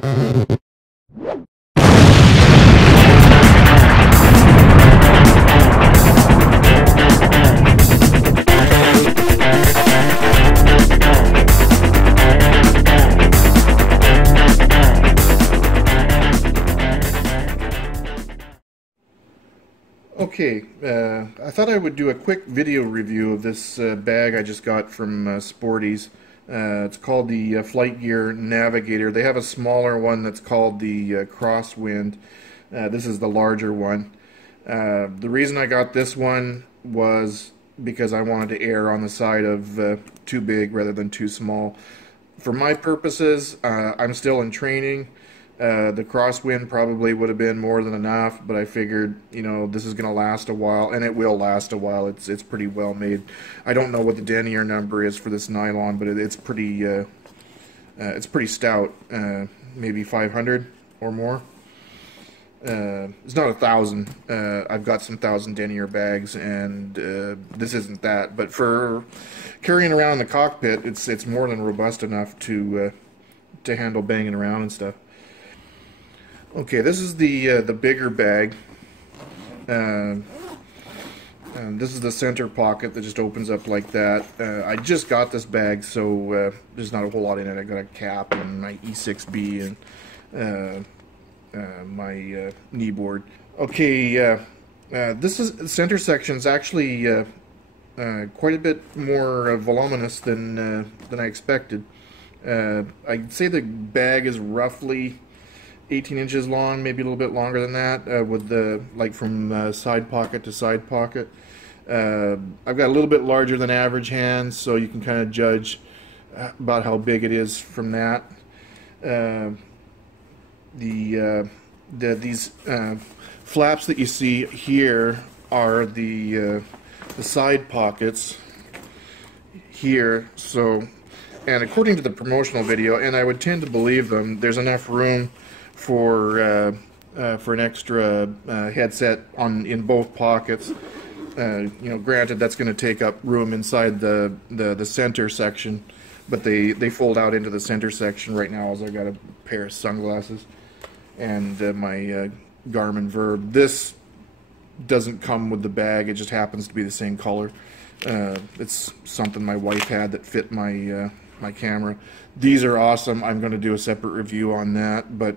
Okay, I thought I would do a quick video review of this bag I just got from Sporties. It's called the FlightGear Navigator. They have a smaller one that's called the Crosswind. This is the larger one. The reason I got this one was because I wanted to err on the side of too big rather than too small. For my purposes, I'm still in training. The Crosswind probably would have been more than enough, but I figured, you know, this is going to last a while, and it will last a while. It's pretty well made. I don't know what the denier number is for this nylon, but it's pretty stout. Maybe 500 or more. It's not 1,000. I've got some 1,000 denier bags, and this isn't that. But for carrying around the cockpit, it's more than robust enough to handle banging around and stuff. Okay, this is the bigger bag, and this is the center pocket that just opens up like that. I just got this bag, so there's not a whole lot in it. I got a cap and my E6B and my knee board. Okay, this center section is actually quite a bit more voluminous than I expected. I'd say the bag is roughly 18 inches long, maybe a little bit longer than that, with the from side pocket to side pocket. I've got a little bit larger than average hands, so you can kind of judge about how big it is from that. These flaps that you see here are the side pockets here. So, and according to the promotional video, and I would tend to believe them, there's enough room for an extra headset in both pockets. You know, granted, that's going to take up room inside the center section, but they fold out into the center section. Right now, as I got a pair of sunglasses and my Garmin Verb. This doesn't come with the bag; it just happens to be the same color. It's something my wife had that fit my my camera. These are awesome. I'm going to do a separate review on that, but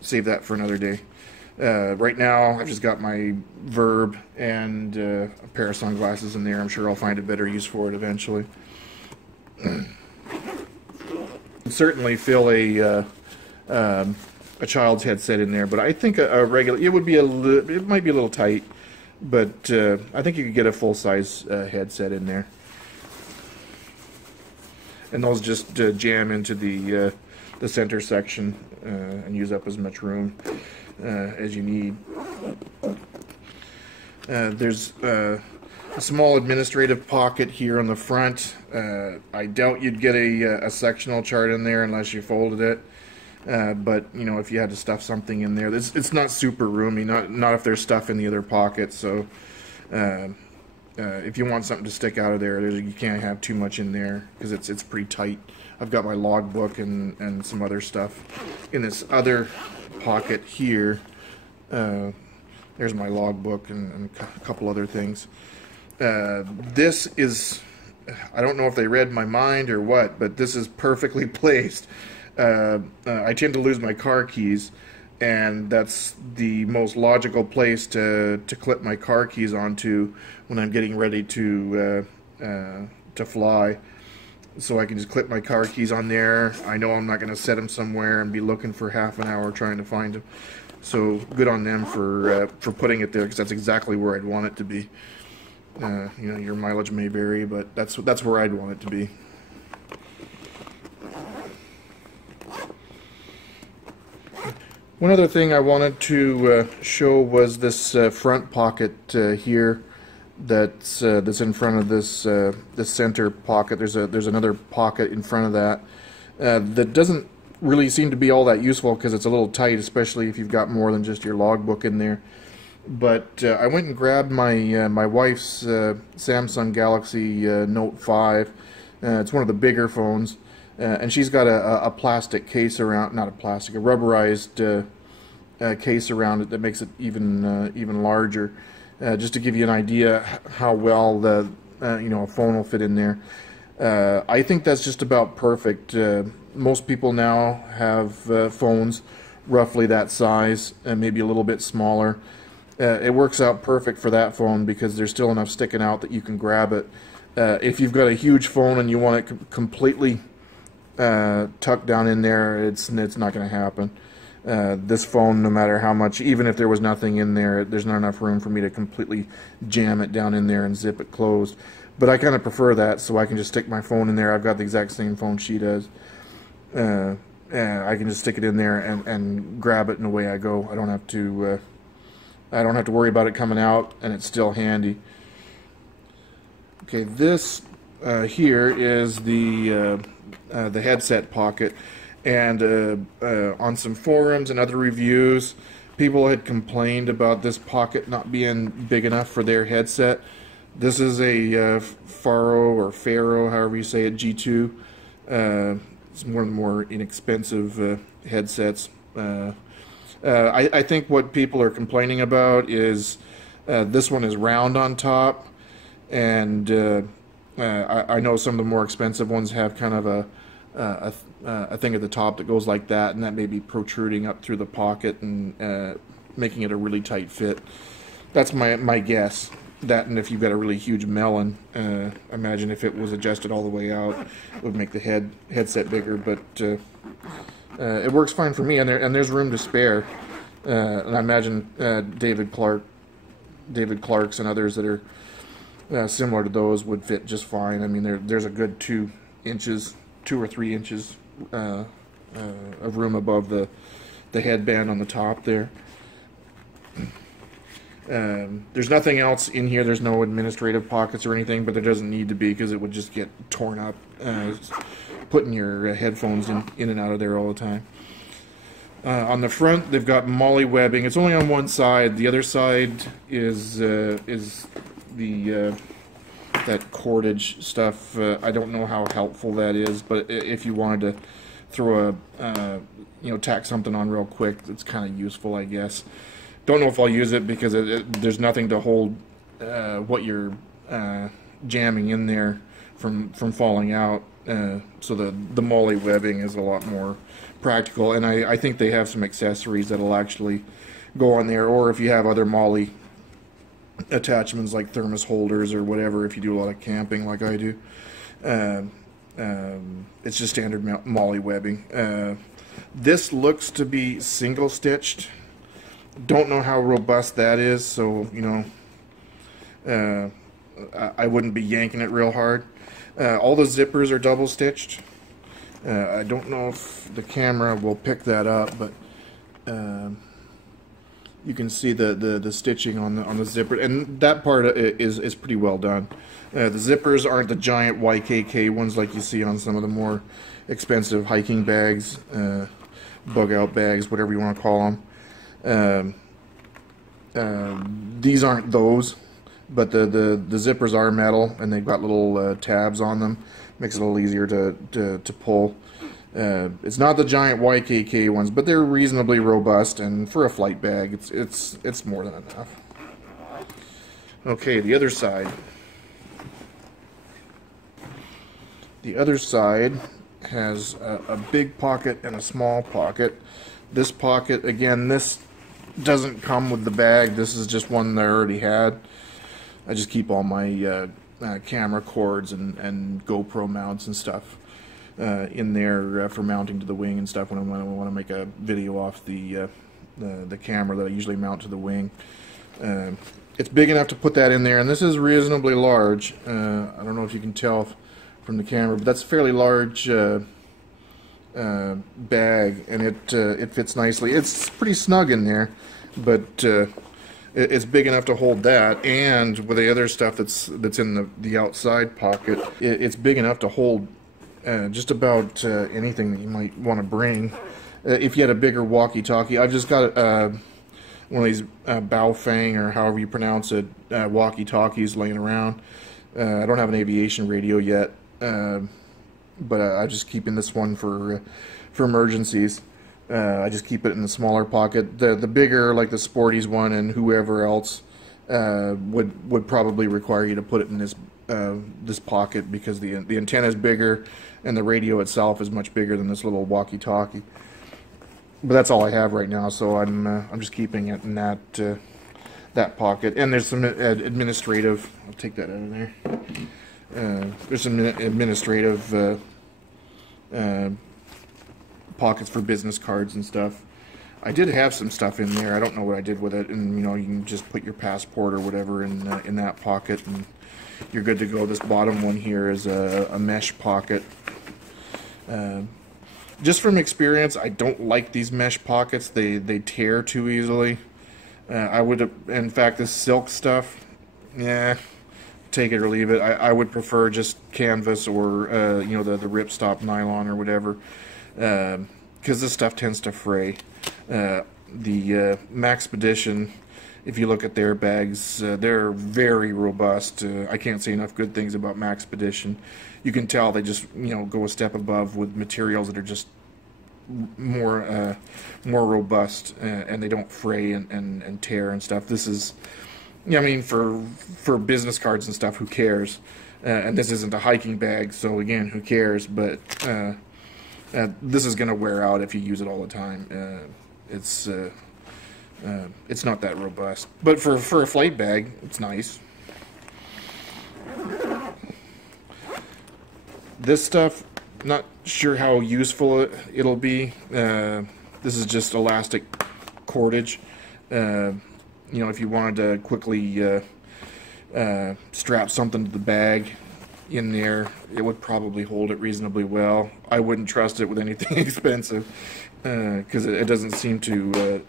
save that for another day. Right now, I've just got my Verb and a pair of sunglasses in there. I'm sure I'll find a better use for it eventually. Certainly fill a child's headset in there, but I think a regular, it might be a little tight, but I think you could get a full-size headset in there. And those just jam into the center section and use up as much room as you need. There's a small administrative pocket here on the front. I doubt you'd get a sectional chart in there unless you folded it. But you know, if you had to stuff something in there, it's not super roomy. Not if there's stuff in the other pocket. So. If you want something to stick out of there, you can't have too much in there because it's pretty tight. I've got my logbook and some other stuff in this other pocket here. There's my logbook and a couple other things. This is, I don't know if they read my mind or what, but this is perfectly placed. I tend to lose my car keys, and that's the most logical place to clip my car keys onto when I'm getting ready to fly. So I can just clip my car keys on there. I know I'm not going to set them somewhere and be looking for half an hour trying to find them. So good on them for putting it there, because that's exactly where I'd want it to be. You know, your mileage may vary, but that's where I'd want it to be. One other thing I wanted to show was this front pocket here that's in front of this center pocket. There's another pocket in front of that that doesn't really seem to be all that useful because it's a little tight, especially if you've got more than just your logbook in there. But I went and grabbed my my wife's Samsung Galaxy Note 5. It's one of the bigger phones. and she's got a plastic case around, not a plastic, a rubberized case around it that makes it even larger, just to give you an idea how well the a phone will fit in there. I think that's just about perfect. Most people now have phones roughly that size and maybe a little bit smaller. It works out perfect for that phone because there's still enough sticking out that you can grab it. If you've got a huge phone and you want it completely tucked down in there, it's not going to happen. This phone, no matter how much, even if there was nothing in there, there's not enough room for me to completely jam it down in there and zip it closed. But I kind of prefer that, so I can just stick my phone in there. I've got the exact same phone she does. And I can just stick it in there and grab it, and away I go. I don't have to worry about it coming out, and it's still handy. Okay, this here is the headset pocket, and on some forums and other reviews, people had complained about this pocket not being big enough for their headset. This is a Faro or Faro, however you say it, G2. It's one of the more inexpensive headsets. I think what people are complaining about is this one is round on top, and I know some of the more expensive ones have kind of a thing at the top that goes like that, and that may be protruding up through the pocket and making it a really tight fit. That's my guess. That, and if you've got a really huge melon, imagine if it was adjusted all the way out, it would make the headset bigger. But it works fine for me, and there's room to spare. And I imagine David Clark's and others that are similar to those would fit just fine. I mean, there's a good 2 or 3 inches of room above the headband on the top there. There's nothing else in here. There's no administrative pockets or anything, but there doesn't need to be because it would just get torn up putting your headphones in and out of there all the time. On the front, they've got MOLLE webbing. It's only on one side. The other side is the that cordage stuff. I don't know how helpful that is, but if you wanted to throw tack something on real quick, it's kind of useful, I guess. Don't know if I'll use it because there's nothing to hold what you're jamming in there from falling out. So the MOLLE webbing is a lot more practical, and I think they have some accessories that'll actually go on there, or if you have other MOLLE attachments like thermos holders or whatever, if you do a lot of camping like I do. It's just standard MOLLE webbing. This looks to be single stitched. Don't know how robust that is, so I wouldn't be yanking it real hard. All the zippers are double stitched. I don't know if the camera will pick that up, but you can see the stitching on the zipper, and that part is pretty well done. The zippers aren't the giant YKK ones like you see on some of the more expensive hiking bags, bug out bags, whatever you want to call them. These aren't those, but the zippers are metal, and they've got little tabs on them. Makes it a little easier to pull. It's not the giant YKK ones, but they're reasonably robust, and for a flight bag, it's more than enough. Okay, the other side. The other side has a big pocket and a small pocket. This pocket, again, this doesn't come with the bag. This is just one that I already had. I just keep all my camera cords and GoPro mounts and stuff in there for mounting to the wing and stuff when I want to make a video off the camera that I usually mount to the wing. It's big enough to put that in there, and this is reasonably large. I don't know if you can tell from the camera, but that's a fairly large bag, and it fits nicely. It's pretty snug in there, but it's big enough to hold that, and with the other stuff that's in the outside pocket, it's big enough to hold just about anything that you might want to bring. If you had a bigger walkie-talkie, I've just got one of these Baofeng, or however you pronounce it, walkie-talkies laying around. I don't have an aviation radio yet, but I'm just keeping this one for emergencies. I just keep it in the smaller pocket. The bigger, like the Sporties one and whoever else, would probably require you to put it in this pocket, because the antenna is bigger and the radio itself is much bigger than this little walkie-talkie. But that's all I have right now, so I'm just keeping it in that pocket. And there's some administrative. I'll take that out of there. There's some administrative pockets for business cards and stuff. I did have some stuff in there. I don't know what I did with it. And you know, you can just put your passport or whatever in that pocket, and you're good to go. This bottom one here is a mesh pocket. Just from experience, I don't like these mesh pockets. They tear too easily. I would, in fact, this silk stuff, yeah, take it or leave it. I would prefer just canvas or you know, the ripstop nylon or whatever, because this stuff tends to fray. The Maxpedition, if you look at their bags, they're very robust. I can't say enough good things about Maxpedition. You can tell they just, you know, go a step above with materials that are just more robust, and they don't fray and tear and stuff. This is, yeah, I mean, for business cards and stuff, who cares? And this isn't a hiking bag, so again, who cares? But this is going to wear out if you use it all the time. It's not that robust, but for a flight bag, it's nice. This stuff, not sure how useful it'll be. This is just elastic cordage. You know, if you wanted to quickly strap something to the bag in there, it would probably hold it reasonably well. I wouldn't trust it with anything expensive, because it doesn't seem to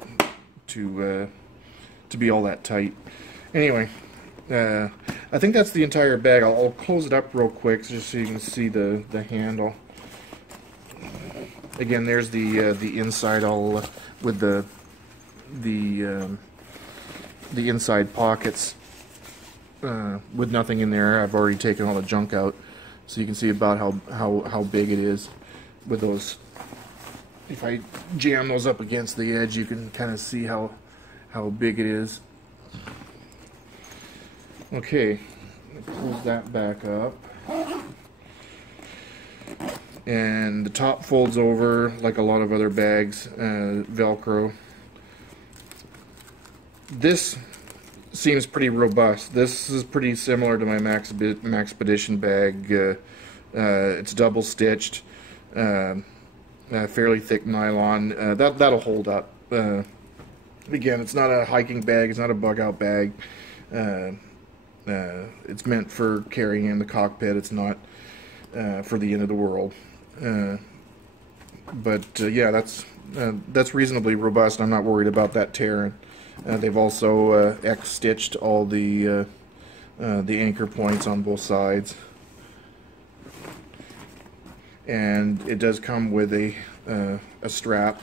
be all that tight. Anyway, I think that's the entire bag. I'll close it up real quick just so you can see the handle. Again, there's the inside, all with the inside pockets with nothing in there. I've already taken all the junk out, so you can see about how big it is with those. If I jam those up against the edge, you can kind of see how big it is. Okay, close that back up. And the top folds over like a lot of other bags, Velcro. This seems pretty robust. This is pretty similar to my Maxpedition bag. It's double stitched, fairly thick nylon. That'll hold up. Again, it's not a hiking bag. It's not a bug out bag. It's meant for carrying in the cockpit. It's not for the end of the world. But yeah, that's reasonably robust. I'm not worried about that tearing. They've also X-stitched all the anchor points on both sides, and it does come with a strap,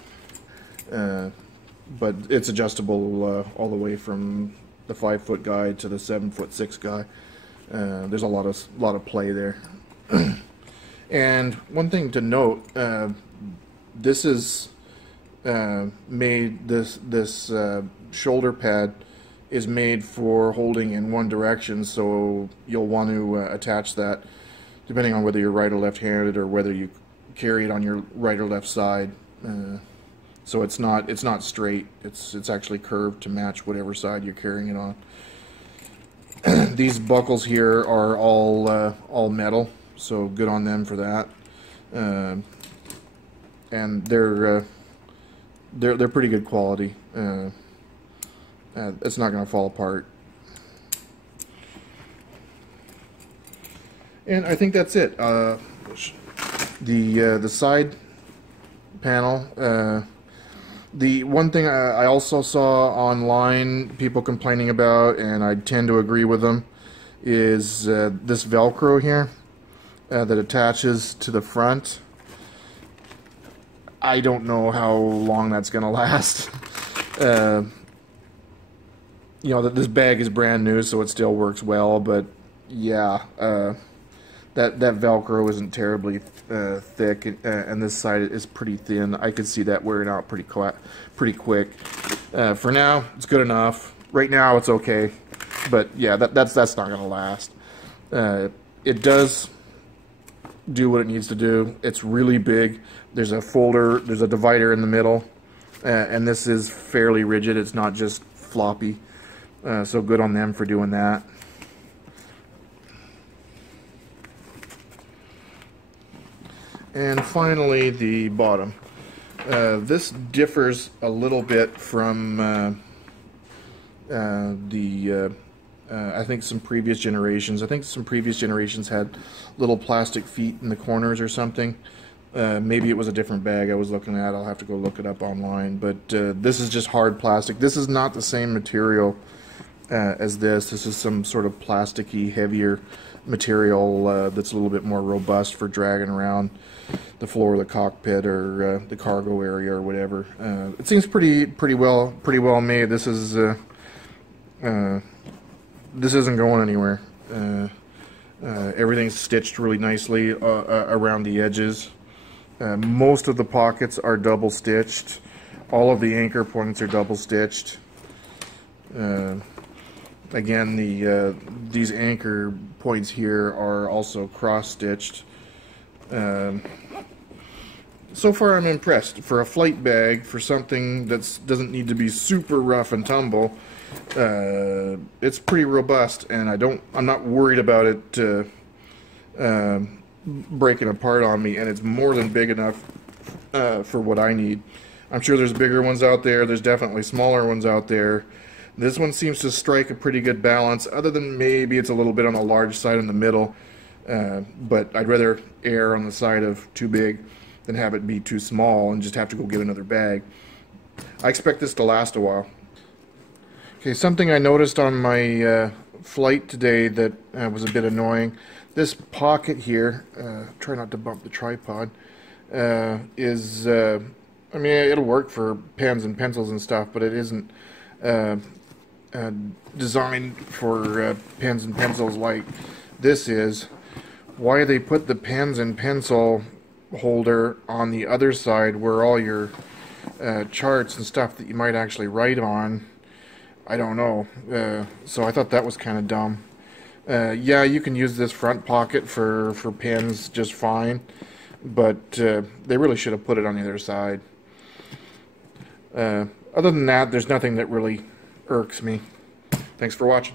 but it's adjustable all the way from the 5-foot guy to the 7'6" guy. There's a lot of play there. And one thing to note, this is made, this shoulder pad is made for holding in one direction, so you'll want to attach that depending on whether you're right or left-handed, or whether you carry it on your right or left side. So it's not straight. It's actually curved to match whatever side you're carrying it on. These buckles here are all metal, so good on them for that. And they're pretty good quality. It's not going to fall apart. And I think that's it. The side panel. The one thing I also saw online people complaining about, and I tend to agree with them, is this Velcro here that attaches to the front. I don't know how long that's going to last. You know, that this bag is brand new, so it still works well, but yeah, that that Velcro isn't terribly thick, and this side is pretty thin. I could see that wearing out pretty quick. For now, it's good enough. Right now, it's okay, but yeah, that's not going to last. It does do what it needs to do. It's really big. There's a folder, there's a divider in the middle, and this is fairly rigid. It's not just floppy. So good on them for doing that. And finally, the bottom. This differs a little bit from I think some previous generations. I think some previous generations had little plastic feet in the corners or something. Maybe it was a different bag I was looking at. I'll have to go look it up online. But this is just hard plastic. This is not the same material as this. This is some sort of plasticky, heavier material that's a little bit more robust for dragging around the floor of the cockpit or the cargo area or whatever. It seems pretty well made. This isn't going anywhere. Everything's stitched really nicely around the edges. Most of the pockets are double stitched. All of the anchor points are double stitched. Again, these anchor points here are also cross-stitched. So far, I'm impressed. For a flight bag, for something that doesn't need to be super rough and tumble, it's pretty robust, and I'm not worried about it breaking apart on me, and it's more than big enough for what I need. I'm sure there's bigger ones out there. There's definitely smaller ones out there. This one seems to strike a pretty good balance, other than maybe it's a little bit on the large side in the middle. But I'd rather err on the side of too big than have it be too small and just have to go get another bag. I expect this to last a while. Okay, something I noticed on my flight today that was a bit annoying. This pocket here, try not to bump the tripod, is, I mean, it'll work for pens and pencils and stuff, but it isn't designed for pens and pencils like this is. Why they put the pens and pencil holder on the other side where all your charts and stuff that you might actually write on, I don't know. So I thought that was kind of dumb. Yeah, you can use this front pocket for pens just fine, but they really should have put it on the other side. Other than that, there's nothing that really irks me. Thanks for watching.